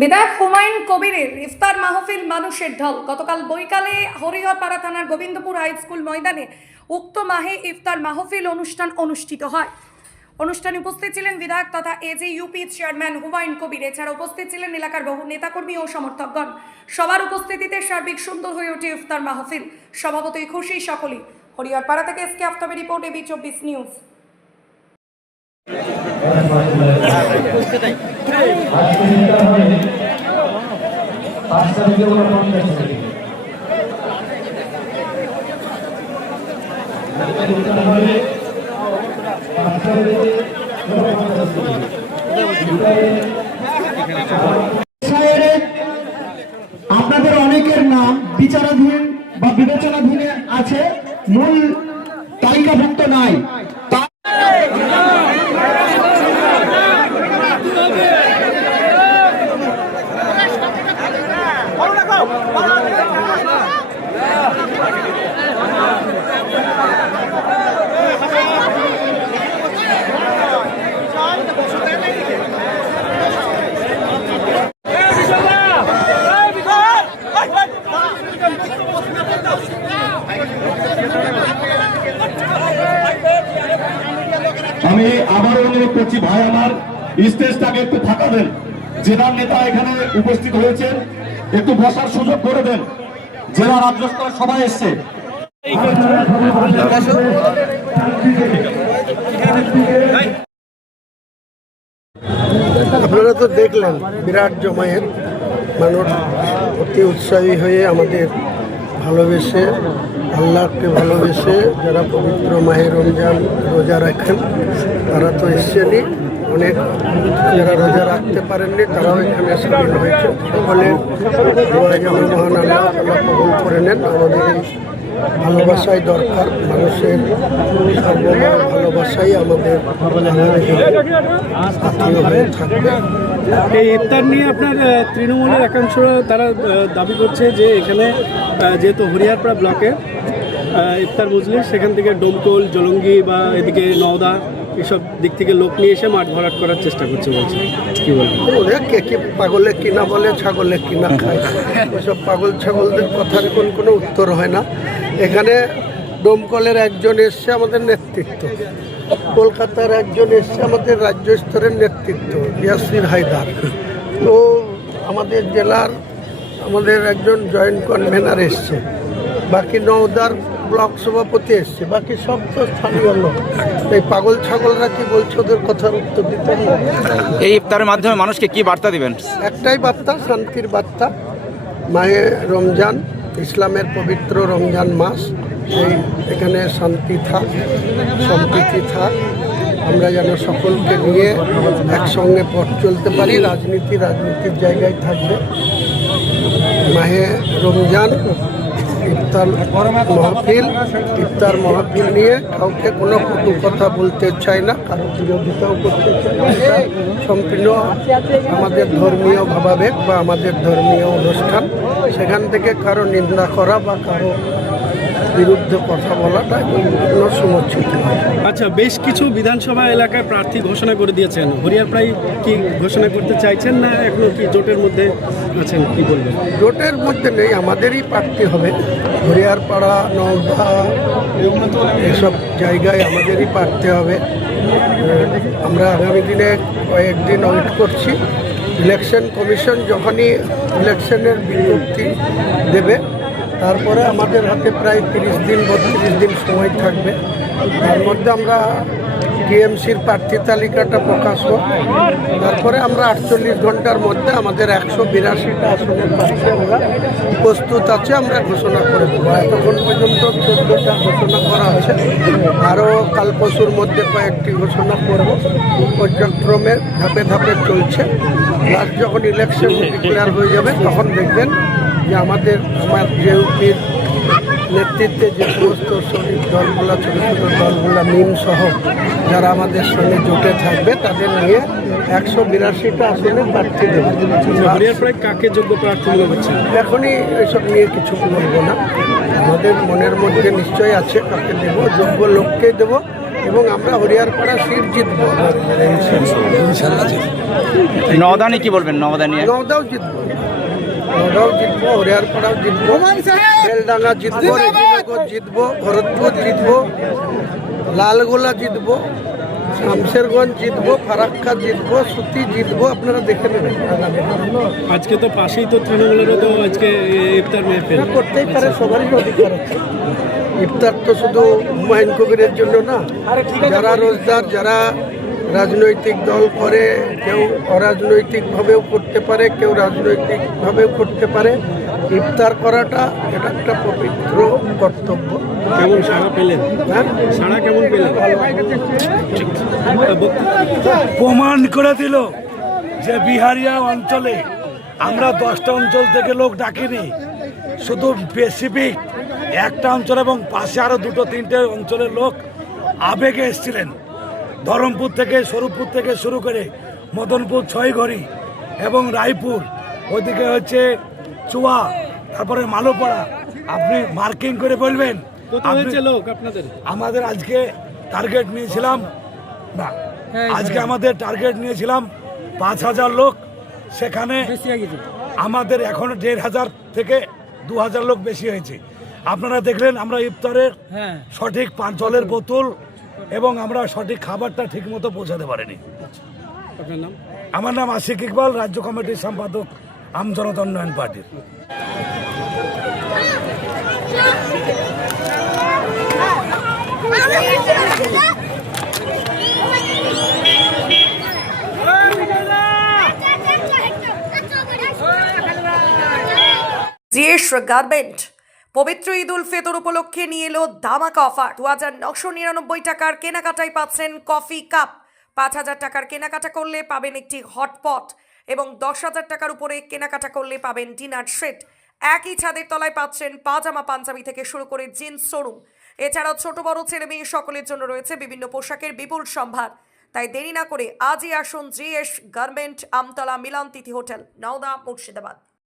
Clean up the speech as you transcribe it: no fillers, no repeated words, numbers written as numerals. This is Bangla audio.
বিধায়ক হুমায়ুন কবিরের ইফতার মাহফিল মানুষের ঢল। গতকাল বৈকালে হরিহরপাড়া থানার গোবিন্দপুর হাই স্কুল ময়দানে উক্ত মাহে ইফতার মাহফিল অনুষ্ঠান অনুষ্ঠিত হয়। অনুষ্ঠানে উপস্থিত ছিলেন বিধায়ক তথা এজেইউপি চেয়ারম্যান হুমায়ুন কবির। এছাড়া উপস্থিত ছিলেন এলাকার বহু নেতাকর্মী ও সমর্থকগণ। সবার উপস্থিতিতে সার্বিক সুন্দর হয়ে ওঠে ইফতার মাহফিল। স্বভাবতই খুশি সকলেই। হরিহরপাড়া থেকে এসকে আফতাবের রিপোর্ট, এবি24 নিউজ। আপনাদের অনেকের নাম বিচারাধীন বা বিবেচনাধীন আছে, মূল তালিকাভুক্ত নাই। আমি আবারও অনুরোধ করছি, ভাই আমার স্টেজটাকে একটু ফাঁকা দেন। জেলার নেতা এখানে উপস্থিত হয়েছেন, একটু বসার সুযোগ করে দেন। জেলা রাজ্য স্তরের সবাই এসছে। আপনারা তো দেখলেন বিরাট জমায়েত, মানুষ অতি উৎসাহী হয়ে আমাদের ভালোবেসে, আল্লাহকে ভালোবেসে যারা পবিত্র মাহে রমজান রোজা রাখেন তারা তো এসছেনই, অনেক যারা রোজা রাখতে পারেননি তারাও এখানে সামিল হয়েছে। সকলে যেন মহান আল্লাহ কবুল করে নেন। আমাদের এই ভালোবাসাই দরকার, মানুষের সর্বদা ভালোবাসাই আমাদের আত্মীয় হয়ে থাকবে। এই ইফতার নিয়ে আপনার তৃণমূলের একাংশ তারা দাবি করছে যে এখানে যেহেতু হরিহরপাড়া ব্লকে ইফতার মজলিস, সেখান থেকে ডোমকল, জলঙ্গি বা এদিকে নওদা এসব দিক থেকে লোক নিয়ে এসে মাঠ ভরাট করার চেষ্টা করছে বলছে। কি বলবো, কে কি পাগলে কিনা বলে, ছাগলে কিনা খায়, ওইসব পাগল ছাগলদের কথার কোনো উত্তর হয় না। এখানে ডোমকলের একজন এসছে আমাদের নেতৃত্ব, কলকাতার একজন এসছে আমাদের রাজ্য স্তরের নেতৃত্ব ইয়াসির হায়দার, তো আমাদের জেলার আমাদের একজন জয়েন্ট কনভেনার এসছে, বাকি নওদার ব্লক সভাপতি এসছে, বাকি সব তো স্থানীয় লোক। এই পাগল ছাগলরা কি বলছে, ওদের কথার উত্তর দিতে হবে। এই ইফতারের মাধ্যমে মানুষকে কি বার্তা দিবেন? একটাই বার্তা, শান্তির বার্তা। মাহে রমজান, ইসলামের পবিত্র রমজান মাস, সেই এখানে শান্তি থাক, সম্প্রীতি থাক, আমরা যেন সকলকে নিয়ে একসঙ্গে পথ চলতে পারি। রাজনীতির জায়গায় থাকবে। মাহে রমজান ইফতার মাহফিল নিয়ে কাউকে কোনো কটু কথা বলতে চাই না, কারো বিরোধিতাও করতে চাই না। সম্পূর্ণ আমাদের ধর্মীয় ভাবাবেগ বা আমাদের ধর্মীয় অনুষ্ঠান, সেখান থেকে কারো নিন্দা করা বা কারো বিরুদ্ধে কথা বলাটা কোনো সমর্থিত নয়। আচ্ছা, বেশ কিছু বিধানসভা এলাকায় প্রার্থী ঘোষণা করে দিয়েছেন, হরিহরপাড়ায় কি ঘোষণা করতে চাইছেন না এখনো কি জোটের মধ্যে আছেন? কি বলবেন? জোটের মধ্যে নেই, আমাদেরই প্রার্থী হবে। হরিহরপাড়া, নওদা এসব জায়গায় আমাদেরই প্রার্থী হবে। আমরা আগামী দিনে কয়েকদিন ওয়েট করছি। ইলেকশন কমিশন যখনই ইলেকশনের বিজ্ঞপ্তি দেবে, তারপরে আমাদের হাতে প্রায় 30-32 দিন সময় থাকবে। তার মধ্যে আমরা টিএমসির প্রার্থী তালিকাটা প্রকাশ হোক, তারপরে আমরা 48 ঘন্টার মধ্যে আমাদের 182টা আসনের প্রার্থী আমরা প্রস্তুত আছে, আমরা ঘোষণা করে দেবো। এতক্ষণ পর্যন্ত 14টা ঘোষণা করা আছে, আরও কাল পরশুর মধ্যে কয়েকটি ঘোষণা করব। পর্যায়ক্রমে ধাপে ধাপে চলছে। লাস্ট যখন ইলেকশন ডিক্লেয়ার হয়ে যাবে তখন দেখবেন যে আমার জেউপির নেতৃত্বে যে সমস্ত শরীর দলগুলো, ছোটো ছোটো দলগুলো, মিম সহ যারা আমাদের সঙ্গে জোটে থাকবে তাদের নিয়ে 182টা আসনে প্রার্থী দেবে। কাকে যোগ্য প্রার্থী হচ্ছে এখনই এসব নিয়ে কিছু বলবো না, আমাদের মনের মধ্যে নিশ্চয়ই আছে কাকে দেবো, যোগ্য লোককেই দেবো। এবং আমরা হরিয়ারপাড়া সিট জিতবো নওদানি কি বলবেন নওদা নিয়ে? নওদাও জিতবো, নওদাও জিতবো, হরিয়ারপাড়াও জিতবো, বেলডাঙ্গা জিতবো, রেজিনগর জিতবো, ভরতপুর জিতবো, লালগোলা জিতবো, শামশেরগঞ্জ জিতবো, ফারাক্কা জিতবো, সুতি জিতবো। আপনারা দেখে নেবেন। আজকে তো পাশেই তো তৃণমূলেরও তো আজকে ইফতার মেহফিল এটা করতেই পারে, সবারই অধিকার আছে। ইফতার তো শুধু হুমায়ুন কবিরের জন্য না, যারা রোজদার, যারা রাজনৈতিক দল করে, কেউ অরাজনৈতিকভাবেও করতে পারে, কেউ রাজনৈতিকভাবেও করতে পারে। ইফতার করাটা এটা একটা পবিত্র কর্তব্য। কেমন সাড়া পেলেন? হ্যাঁ, সাড়া কেমন পেলেন? প্রমাণ করে দিল যে বিহারিয়া অঞ্চলে আমরা 10টা অঞ্চল থেকে লোক ডাকিনি, শুধু স্পেসিফিক একটা অঞ্চল এবং পাশে আরো 2-3টে অঞ্চলের লোক আবেগে এসেছিলেন। ধরমপুর থেকে, স্বরূপপুর থেকে শুরু করে মদনপুর, ছয়ঘড়ি এবং রায়পুর, ওইদিকে হচ্ছে চুয়া, তারপরে মালোপাড়া। আপনি মার্কিং করে বলবেন কত হয়েছে লোক আপনাদের? আমাদের আজকে টার্গেট নিয়েছিলাম না, আজকে আমাদের টার্গেট নিয়েছিলাম 5,000 লোক। সেখানে আমাদের এখন 1,500 থেকে 2,000 লোক বেশি হয়েছে। আপনারা দেখলেন আমরা ইফতারের সঠিক জলের বোতল এবং আমরা সঠিক খাবারটা ঠিক মতো পৌঁছাতে পারিনি। আপনার নাম? আমার নাম আশিক ইকবাল, রাজ্য কমিটির সম্পাদক, আম জনতা উন্নয়ন পার্টির। জিএস গার্মেন্ট পবিত্র ঈদ উল ফিতর উপলক্ষে নিয়ে এলো ধামাকা অফার। 2,999 টাকার কেনাকাটায় পাচ্ছেন কফি কাপ, 5,000 টাকার কেনাকাটা করলে পাবেন একটি হটপট এবং 10,000 টাকার উপরে কেনাকাটা করলে পাবেন ডিনার সেট। একই ছাদের তলায় পাচ্ছেন পাজামা পাঞ্জাবি থেকে শুরু করে জিন্স শোরুম। এছাড়াও ছোট বড় ছেলে মেয়ে সকলের জন্য রয়েছে বিভিন্ন পোশাকের বিপুল সম্ভার। তাই দেরি না করে আজই আসুন জিএস গার্মেন্ট, আমতলা মিলন তিথি হোটেল, নওদা, মুর্শিদাবাদ।